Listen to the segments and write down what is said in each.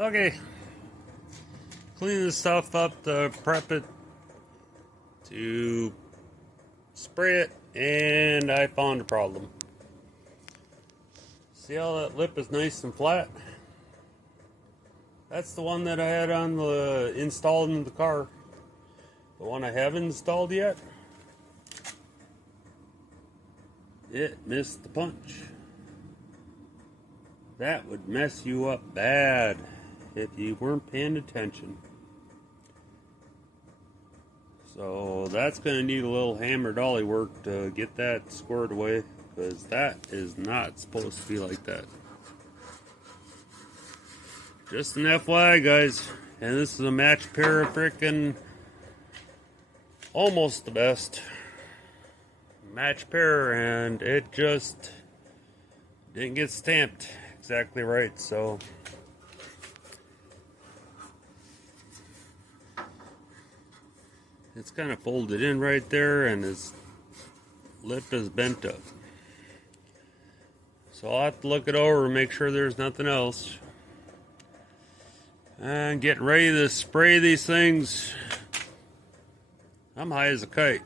Okay, clean this stuff up to prep it to spray it, and I found a problem. See how that lip is nice and flat? That's the one that I had on the installed in the car. The one I haven't installed yet, it missed the punch. That would mess you up bad if you weren't paying attention. So that's going to need a little hammer dolly work to get that squared away, because that is not supposed to be like that. Just an FYI, guys. And this is a match pair of frickin' almost the best match pair, and it just didn't get stamped exactly right. So it's kind of folded in right there, and his lip is bent up. So I'll have to look it over and make sure there's nothing else. And getting ready to spray these things. I'm high as a kite.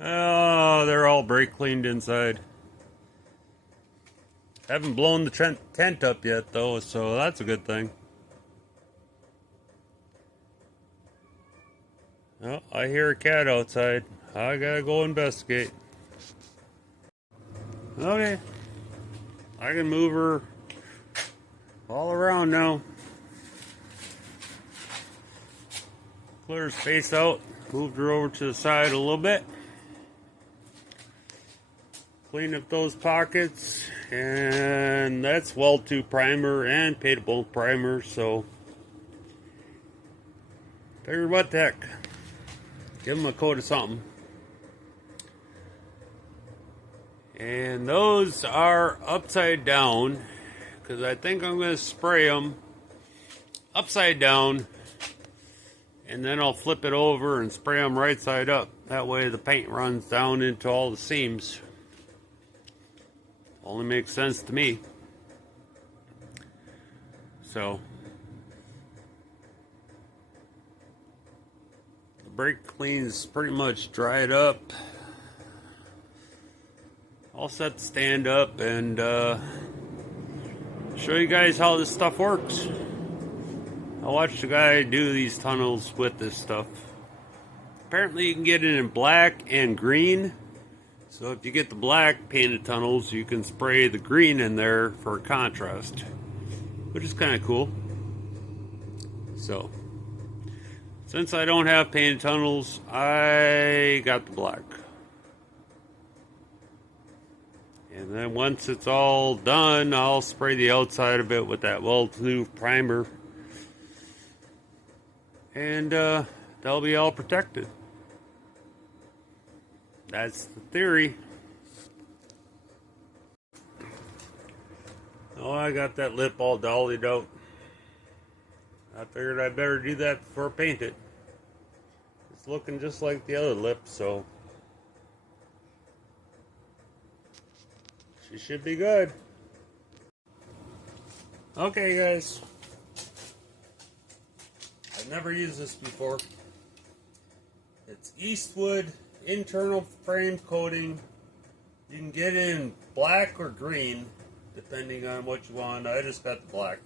Oh, they're all brake cleaned inside. Haven't blown the tent up yet though, so that's a good thing. Oh, I hear a cat outside. I gotta go investigate. Okay. I can move her all around now. Clear space out. Moved her over to the side a little bit. Clean up those pockets. And that's Weld 2 primer and paintable primer, so figured what the heck. Give them a coat of something. And those are upside down, because I think I'm going to spray them upside down, and then I'll flip it over and spray them right side up. That way the paint runs down into all the seams. Only makes sense to me. So the brake clean's pretty much dried up. All set to stand up and show you guys how this stuff works. I watched a guy do these tunnels with this stuff. Apparently you can get it in black and green. So if you get the black painted tunnels, you can spray the green in there for contrast, which is kind of cool. So since I don't have painted tunnels, I got the black. And then once it's all done, I'll spray the outside of it with that Weld 2 primer. And they'll be all protected. That's the theory. Oh, I got that lip all dollied out. I figured I better do that before I paint it. It's looking just like the other lip, so she should be good. Okay, guys. I've never used this before. It's Eastwood internal frame coating. You can get it in black or green, depending on what you want. I just got the black.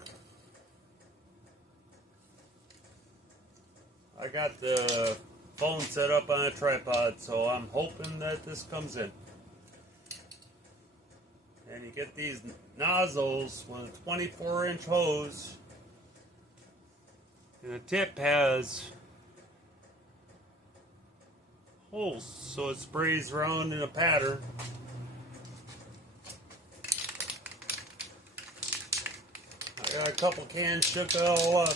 I got the phone set up on a tripod, so I'm hoping that this comes in. And you get these nozzles with a 24-inch hose, and the tip has holes, so it sprays around in a pattern. I got a couple cans, shook it all up.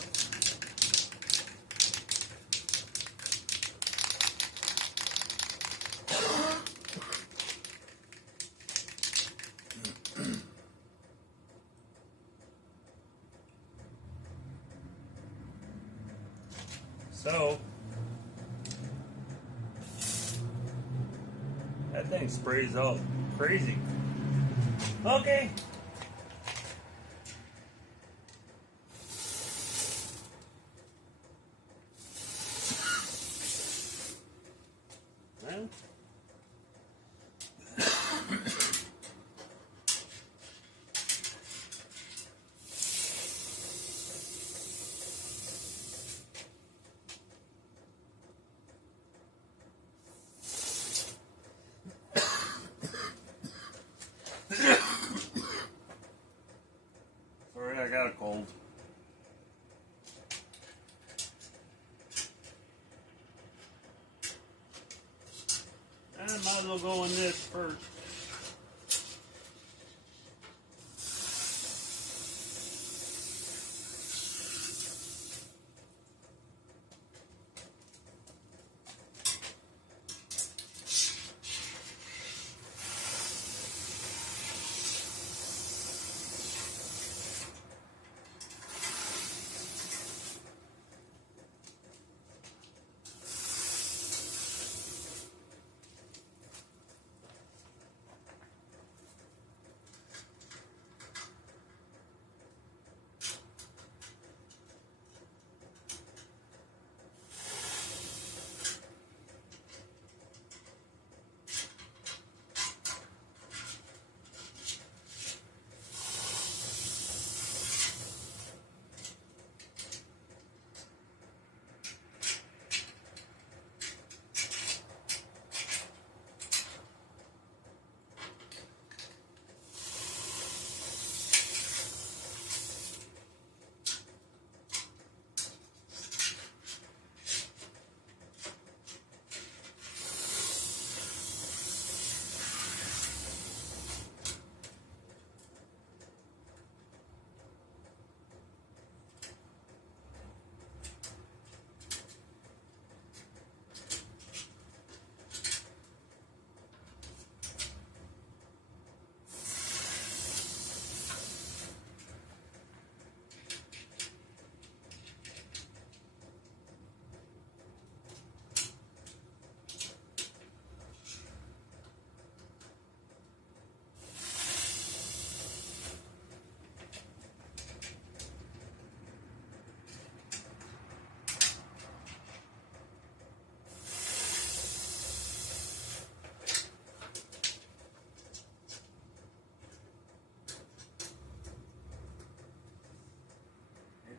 So that thing sprays out crazy. Okay. I got a cold. And I might as well go in this first.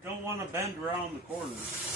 Don't want to bend around the corners.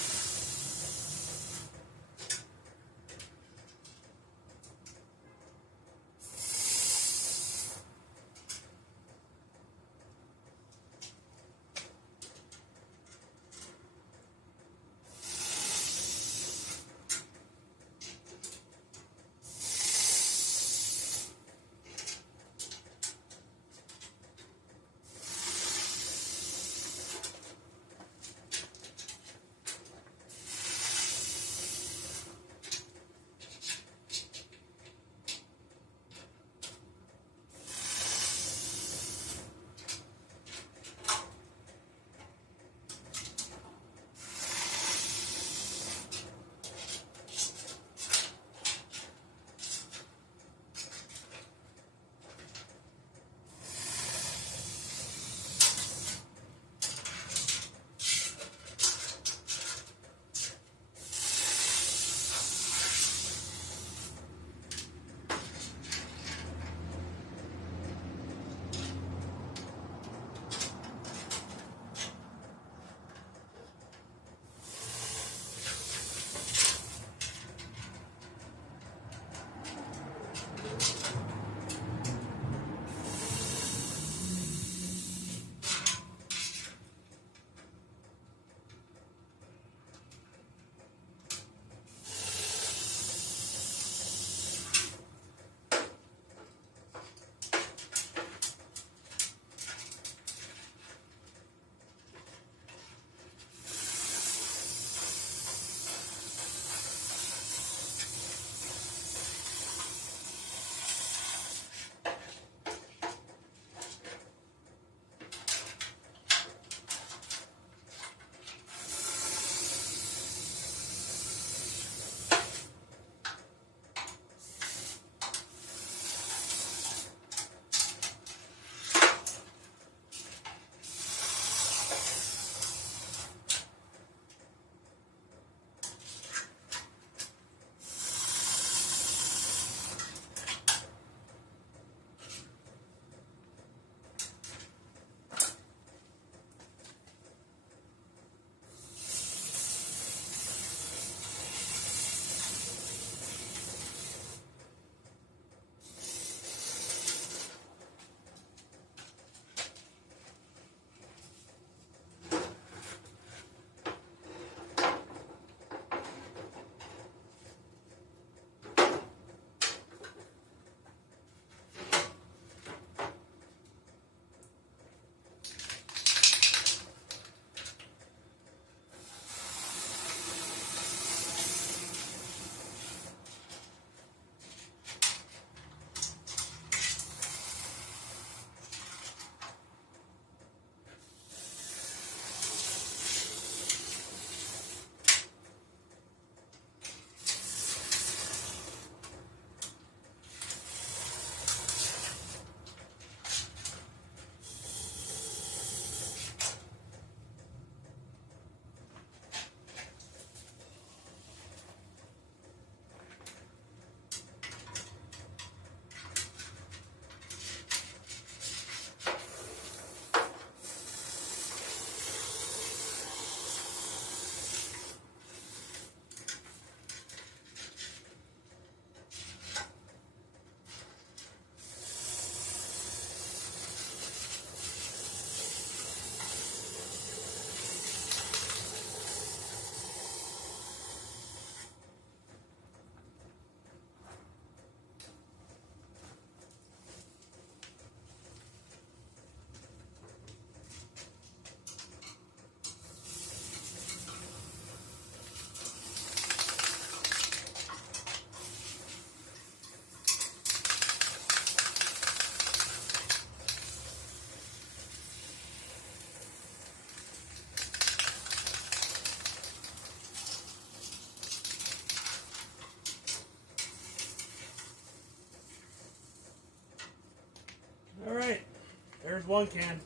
one can.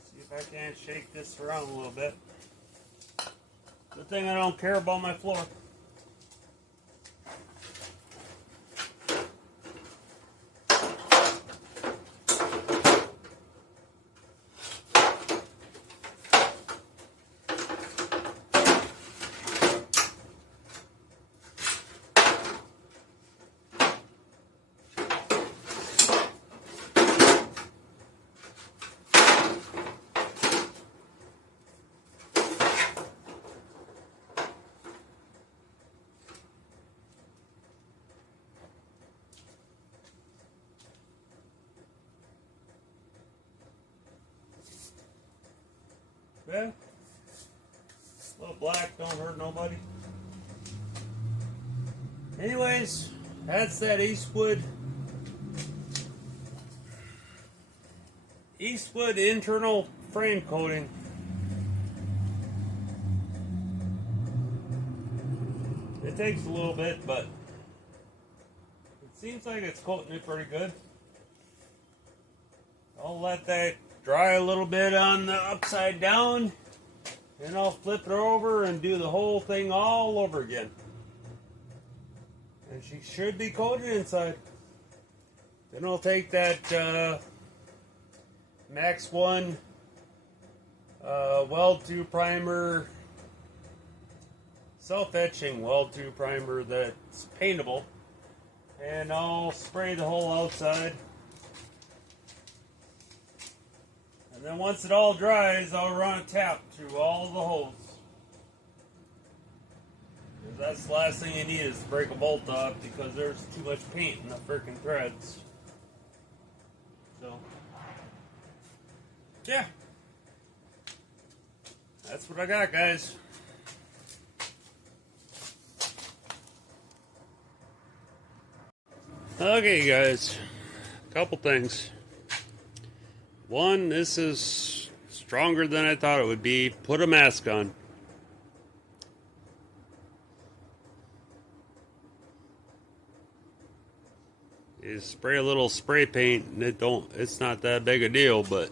See if I can't shake this around a little bit. Good thing I don't care about my floor. Yeah, a little black, don't hurt nobody. Anyways, that's that Eastwood internal frame coating. It takes a little bit, but it seems like it's coating it pretty good. I'll let that dry a little bit on the upside down, and I'll flip it over and do the whole thing all over again. And she should be coated inside. Then I'll take that Max 1 weld-to primer, self-etching weld-to primer that's paintable, and I'll spray the whole outside. And then once it all dries, I'll run a tap through all the holes. Because that's the last thing you need is to break a bolt off, because there's too much paint in the freaking threads. So, yeah. That's what I got, guys. Okay, guys. Couple things. One, this is stronger than I thought it would be. Put a mask on. You spray a little spray paint and it's not that big a deal, but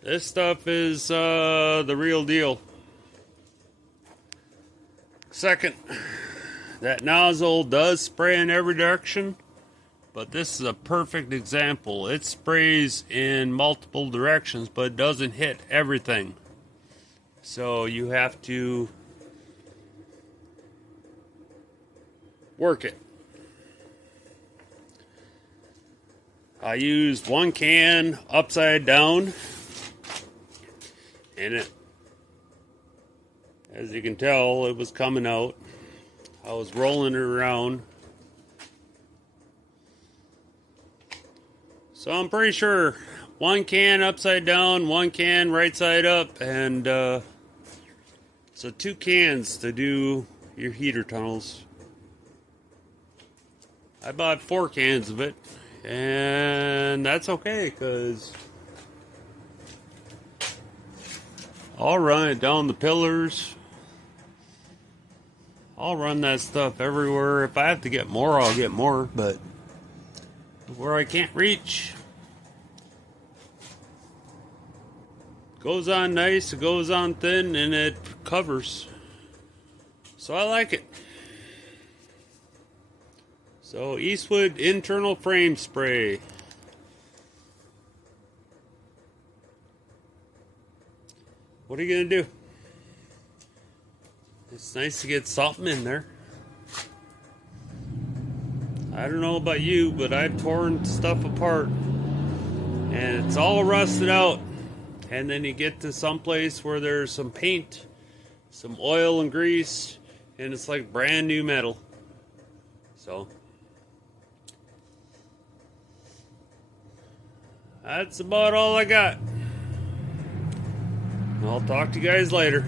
this stuff is the real deal. Second, that nozzle does spray in every direction. But this is a perfect example. It sprays in multiple directions, but it doesn't hit everything. So you have to work it. I used one can upside down, and it, as you can tell, it was coming out. I was rolling it around. So I'm pretty sure one can upside down, one can right side up, and so 2 cans to do your heater tunnels. I bought 4 cans of it, and that's okay, because I'll run it down the pillars. I'll run that stuff everywhere. If I have to get more, I'll get more, but where I can't reach, goes on nice, it goes on thin, and it covers. So I like it. So Eastwood internal frame spray. What are you gonna do? It's nice to get something in there. I don't know about you, but I've torn stuff apart and it's all rusted out. And then you get to some place where there's some paint, some oil and grease, and it's like brand new metal. So that's about all I got. I'll talk to you guys later.